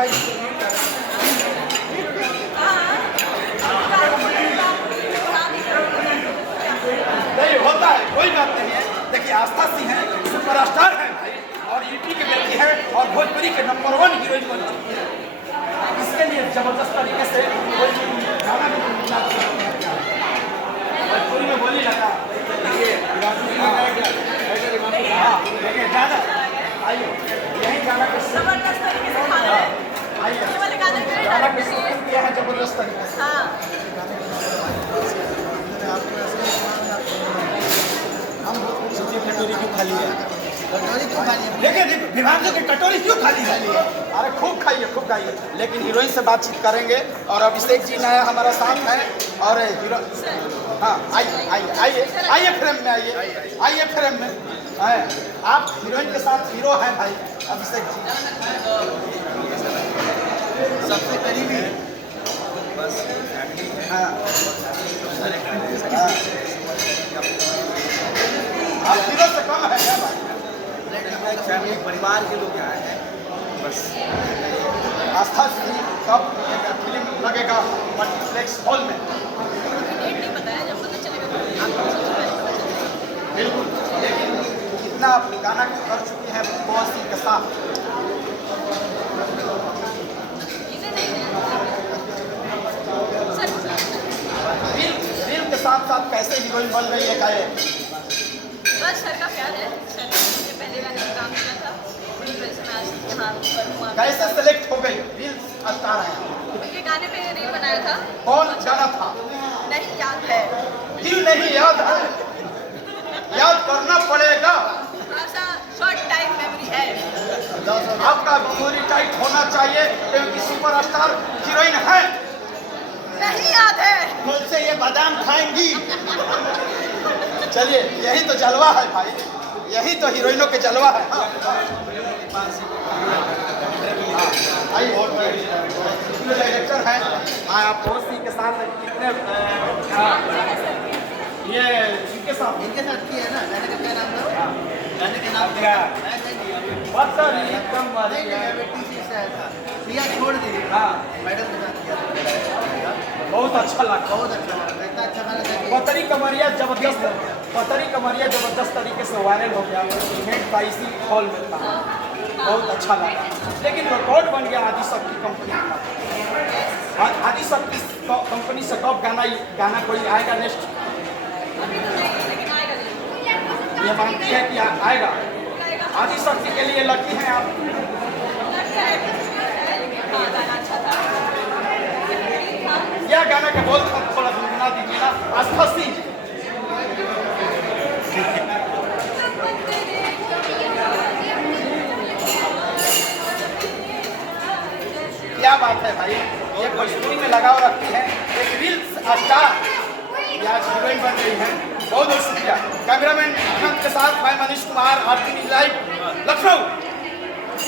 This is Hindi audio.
भाई नहीं होता है, कोई बात नहीं है। देखिए आस्था सिंह है, सुपरस्टार है भाई, और यूपी के बेटी है और भोजपुरी के नंबर 1 हीरोइन बन चुकी है। इसके लिए जबरदस्त तरीके से गाना भी मिलना भोजपुरी में बोली लगा। देखिए गाना आइए, यही गाना के जबरदस्त तरीके से खा रहे हैं। आइए ये वाले गाने के लिए गाना के डायरेक्ट शूटिंग किया है जबरदस्त तरीके से। हाँ कटोरी क्यों खाली है? कटोरी क्यों खाली है? देखिए विभाजन की कटोरी क्यों खाली है? अरे खूब खाइए, खूब खाइए। लेकिन हीरोइन से बातचीत करेंगे और अभिषेक जी नया हमारा साथ है और हीरो। हाँ आइए आइए आइए आइए फ्रेम में आइए, आइए फ्रेम में। आप हीरोइन के साथ हीरो हैं भाई अभिषेक जी। सबसे करीबी बस हाँ आप हीरो से कम है क्या भाई? फैमिली परिवार के लोग आए हैं बस। आस्था सिंह कब फिल्म लगेगा मल्टीप्लेक्स हॉल में? डेट नहीं बताया, जब पता चलेगा तो आपको सबसे पहले पता चलेगा। बिल्कुल, लेकिन कितना गाना कर चुकी है पवन सिंह के साथ? इसे नहीं है सर। फिल्म के साथ साथ कैसे हीरोइन बन रही है क्या? बस सर का प्यार है। सर ने मुझे पहले गाने में काम किया था, उनकी वजह से मैं आज यहाँ पर हूँ। कैसे सेलेक्ट हो गई? रील्स स्टार है, उनके गाने पे रील बनाया था। कौन गाना था? नहीं याद है, दिल नहीं याद है, याद करना पड़ेगा। थोड़ा सा शॉर्ट टाइम मेमोरी है। आपका मेमोरी टाइट होना चाहिए क्योंकि सुपरस्टार हीरोइन है। नहीं याद है। मुझसे ये बादाम खाएंगी। चलिए यही तो जलवा है भाई, यही तो हीरोइनों के जलवा है। आइए डायरेक्टर हैं आप पवन सिंह के साथ कितने ये इनके साथ किया है ना? गाने का क्या नाम था? गाने का नाम क्या? सिया छोड़ दी। हाँ मैडम के साथ किया, बहुत अच्छा लगा। बहुत अच्छा लगा। इतना अच्छा गाना था कि पतरी कमरिया जबरदस्त तरीके से वायरल हो गया। इवेंट का इसी हॉल में था, बहुत अच्छा लगा। लेकिन रिकॉर्ड बन गया आदि शक्ति कंपनी का। आदि शक्ति कंपनी से कब गाना कोई आएगा नेक्स्ट? अभी तो नहीं, लेकिन आएगा जरूर। ये मानती है कि आएगा। आदि शक्ति के लिए लकी हैं आप। लगता है कुछ है, लेकिन हाँ गाना अच्छा था। क्या गाना के बोल थोड़ा गुनगुना दीजिए ना आस्था सिंह। क्या बात है भाई, ये भोजपुरी में लगाव रखती है। एक रील्स स्टार ये आज हीरोइन बन रही है। बहुत बहुत शुक्रिया। कैमरामैन अनंत के साथ मैं मनीष कुमार, आरती न्यूज़ लाइव लखनऊ।